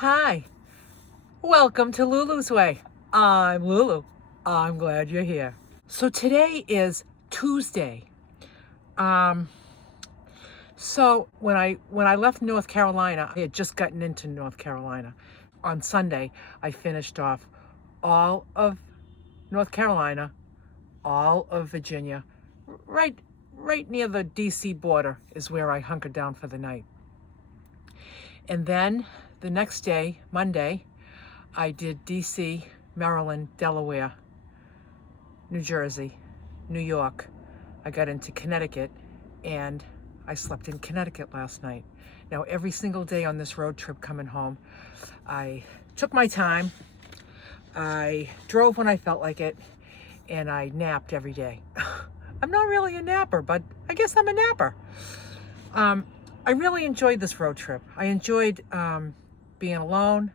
Hi, welcome to Lulu's Way. I'm Lulu. I'm glad you're here. So today is Tuesday. Um, so when I left North Carolina, I had just gotten into North Carolina. On Sunday, I finished off all of North Carolina, all of Virginia, right right near the DC border is where I hunkered down for the night. And then the next day, Monday, I did DC, Maryland, Delaware, New Jersey, New York. I got into Connecticut, and I slept in Connecticut last night. Now, every single day on this road trip coming home, I took my time. I drove when I felt like it, and I napped every day. I'm not really a napper, but I guess I'm a napper. I really enjoyed this road trip. I enjoyed being alone.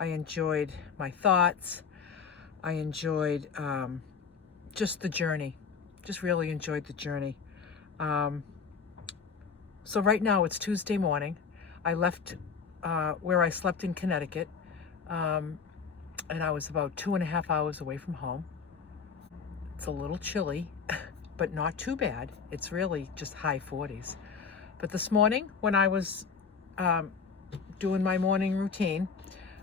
I enjoyed my thoughts. I enjoyed just the journey. Just really enjoyed the journey. So right now it's Tuesday morning. I left where I slept in Connecticut, and I was about 2.5 hours away from home. It's a little chilly, but not too bad. It's really just high 40s. But this morning, when I was doing my morning routine,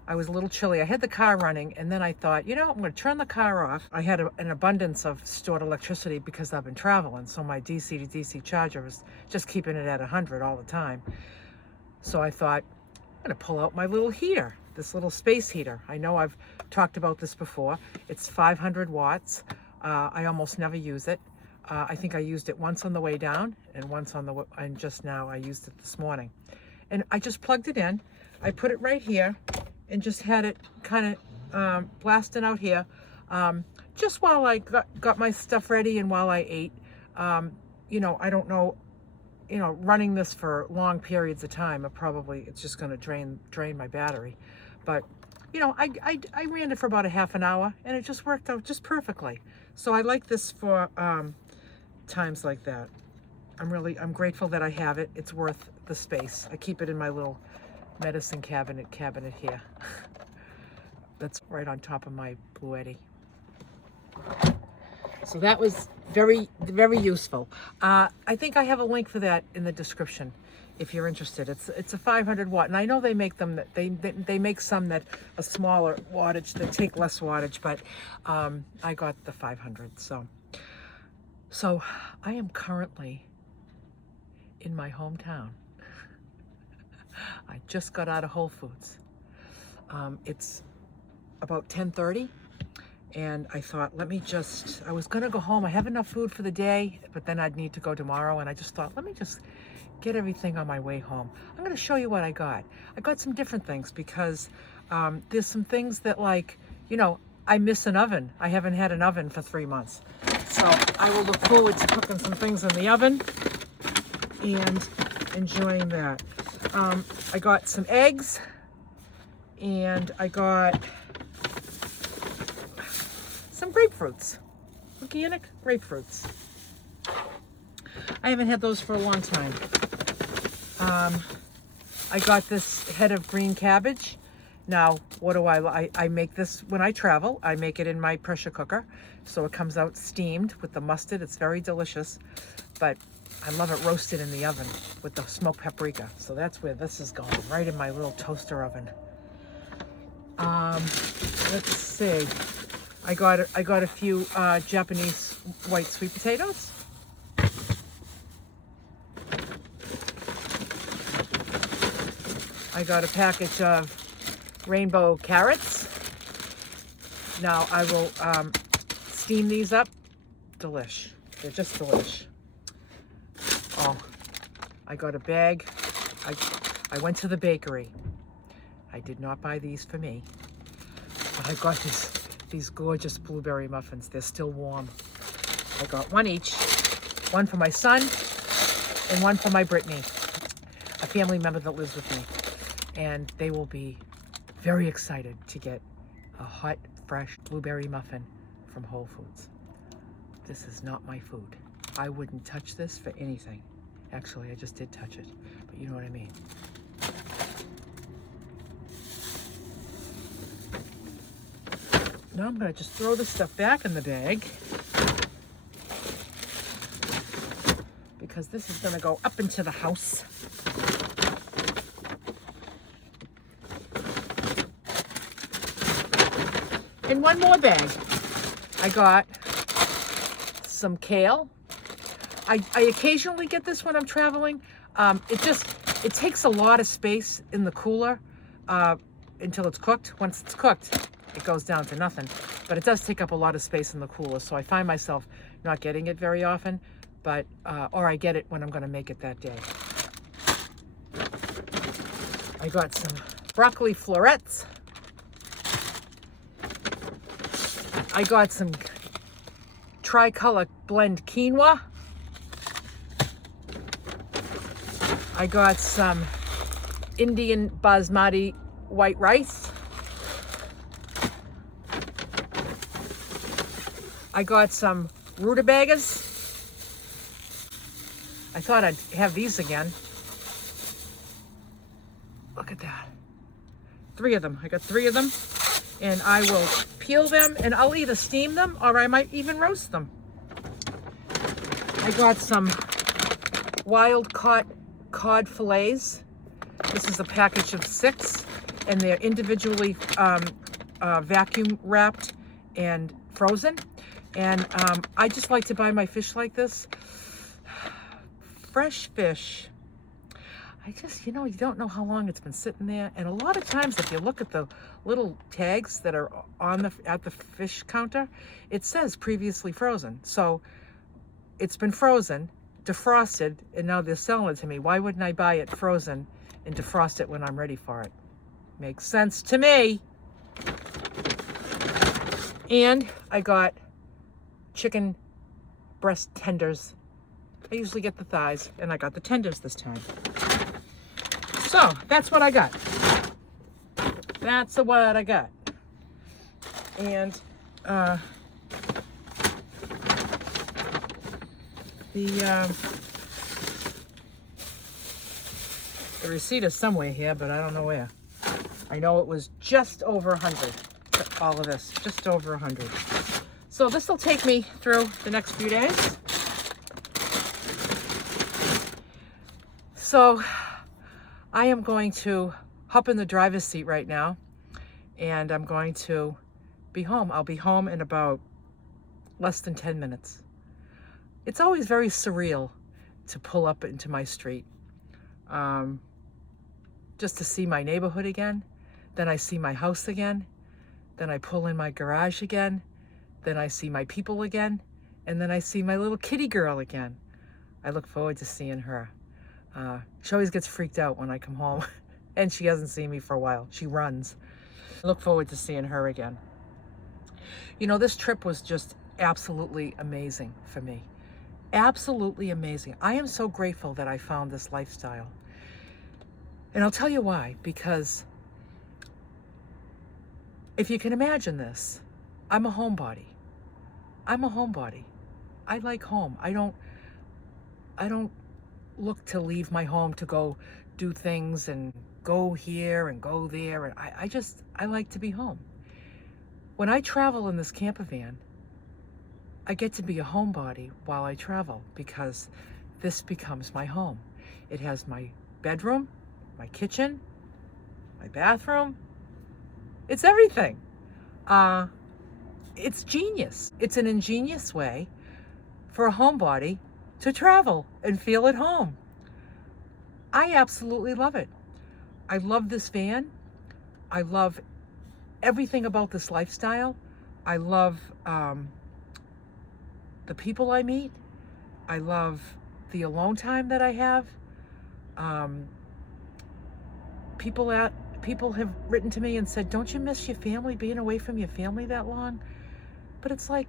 I was a little chilly. I had the car running, and then I thought, I'm going to turn the car off. I had an abundance of stored electricity because I've been traveling, so my DC to DC charger was just keeping it at 100 all the time. So I thought, I'm going to pull out my little heater, this little space heater. I know I've talked about this before. It's 500 watts. I almost never use it. I think I used it once on the way down and just now I used it this morning. And I just plugged it in. I put it right here and just had it kind of blasting out here. Just while I got my stuff ready and while I ate. I don't know, running this for long periods of time, it's just going to drain my battery. But, I ran it for about a half an hour and it just worked out just perfectly. So I like this for times like that. I'm grateful that I have it. It's worth the space. I keep it in my little medicine cabinet here. That's right on top of my Blue Eddy. So that was very, very useful. I think I have a link for that in the description if you're interested. It's a 500 watt, and I know they make them that they make some that a smaller wattage that take less wattage, but I got the 500. So I am currently in my hometown. I just got out of Whole Foods. It's about 10:30, and I thought, I was gonna go home. I have enough food for the day, but then I'd need to go tomorrow, and I just thought, let me just get everything on my way home. I'm gonna show you what I got. I got some different things because there's some things that I miss an oven. I haven't had an oven for 3 months. So I will look forward to cooking some things in the oven and enjoying that. I got some eggs, and I got some grapefruits, organic grapefruits. I haven't had those for a long time. I got this head of green cabbage. Now, what do I make this when I travel. I make it in my pressure cooker, so it comes out steamed with the mustard. It's very delicious, but I love it roasted in the oven with the smoked paprika. So that's where this is going, right in my little toaster oven. Let's see. I got a few Japanese white sweet potatoes. I got a package of rainbow carrots. Now I will steam these up. Delish. They're just delish. Oh, I got a bag. I went to the bakery. I did not buy these for me, but I got these gorgeous blueberry muffins. They're still warm. I got one each, one for my son and one for my Brittany, a family member that lives with me. And they will be very excited to get a hot, fresh blueberry muffin from Whole Foods. This is not my food. I wouldn't touch this for anything. Actually, I just did touch it, but you know what I mean. now I'm going to just throw this stuff back in the bag, because this is going to go up into the house. In one more bag, I got some kale. I occasionally get this when I'm traveling. It takes a lot of space in the cooler until it's cooked. Once it's cooked, it goes down to nothing. But it does take up a lot of space in the cooler, so I find myself not getting it very often, but or I get it when I'm going to make it that day. I got some broccoli florets. I got some tricolor blend quinoa. I got some Indian basmati white rice. I got some rutabagas. I thought I'd have these again. Look at that. 3 of them. I got 3 of them. And I will peel them, and I'll either steam them or I might even roast them. I got some wild caught cod fillets. This is a package of 6, and they're individually vacuum wrapped and frozen. And I just like to buy my fish like this. Fresh fish. I just, you don't know how long it's been sitting there. And a lot of times, if you look at the little tags that are at the fish counter, it says previously frozen. So it's been frozen, defrosted, and now they're selling it to me. Why wouldn't I buy it frozen and defrost it when I'm ready for it? Makes sense to me. And I got chicken breast tenders. I usually get the thighs, and I got the tenders this time. So that's what I got. That's what I got. And the receipt is somewhere here, but I don't know where. I know it was just over 100. All of this, just over 100. So this will take me through the next few days. So I am going to hop in the driver's seat right now, and I'm going to be home. I'll be home in about less than 10 minutes. It's always very surreal to pull up into my street, just to see my neighborhood again. Then I see my house again. Then I pull in my garage again. Then I see my people again. And then I see my little kitty girl again. I look forward to seeing her. She always gets freaked out when I come home and she hasn't seen me for a while. She runs. I look forward to seeing her again. This trip was just absolutely amazing for me. Absolutely amazing. I am so grateful that I found this lifestyle. And I'll tell you why, because if you can imagine this, I'm a homebody. I'm a homebody. I like home. I don't look to leave my home to go do things and go here and go there. And I like to be home. When I travel in this camper van, I get to be a homebody while I travel, because this becomes my home. It has my bedroom, my kitchen, my bathroom. It's everything. It's genius. It's an ingenious way for a homebody to travel and feel at home. I absolutely love it. I love this van. I love everything about this lifestyle. I love the people I meet. I love the alone time that I have. People have written to me and said, "Don't you miss your family, being away from your family that long?" But it's like,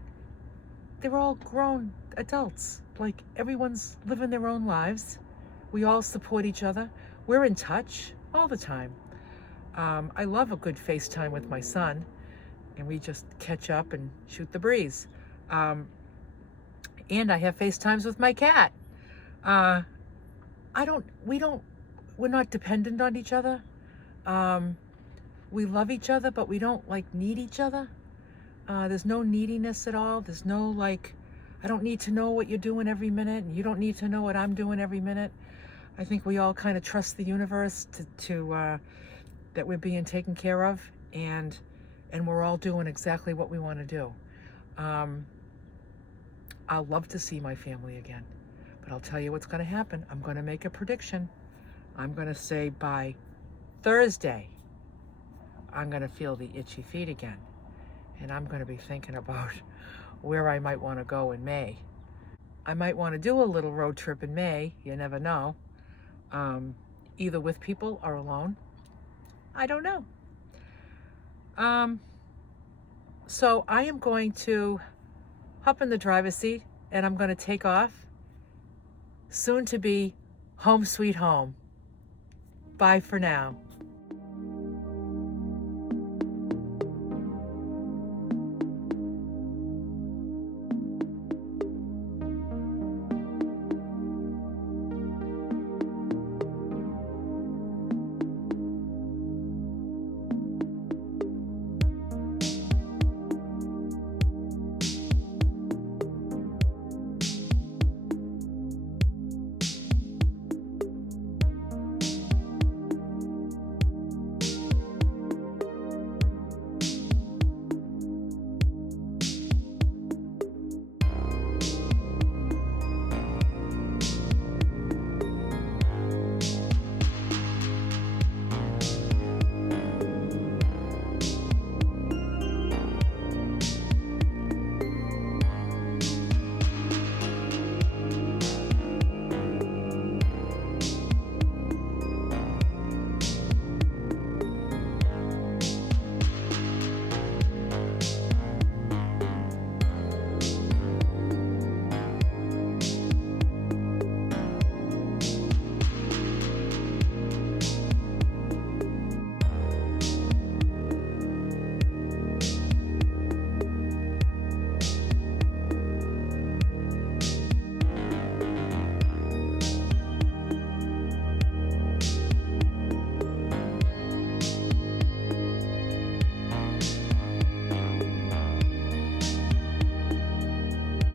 they're all grown adults. Like, everyone's living their own lives. We all support each other. We're in touch all the time. I love a good FaceTime with my son, and we just catch up and shoot the breeze. And I have FaceTimes with my cat. We're not dependent on each other. We love each other, but we don't need each other. There's no neediness at all. There's no like, I don't need to know what you're doing every minute, and you don't need to know what I'm doing every minute. I think we all kind of trust the universe to that we're being taken care of, and we're all doing exactly what we want to do. Um, I'll love to see my family again, but I'll tell you what's going to happen. I'm going to make a prediction. I'm going to say by Thursday, I'm going to feel the itchy feet again, and I'm going to be thinking about where I might want to go in May. I might want to do a little road trip in May. You never know. Either with people or alone. I don't know. So I am going to hop in the driver's seat and I'm going to take off. Soon to be home sweet home. Bye for now.